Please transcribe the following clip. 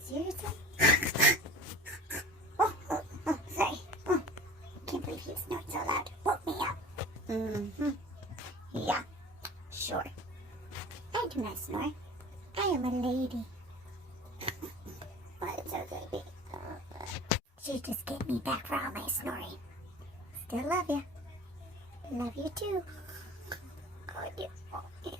Seriously? Sorry. Can't believe you snored so loud. Woke me up. Mm-hmm. Yeah, sure. I do not snore. I am a lady. Well, it's okay, baby. She just gave me back for all my snoring. Still love you. Love you too. Oh, you're so sleepy.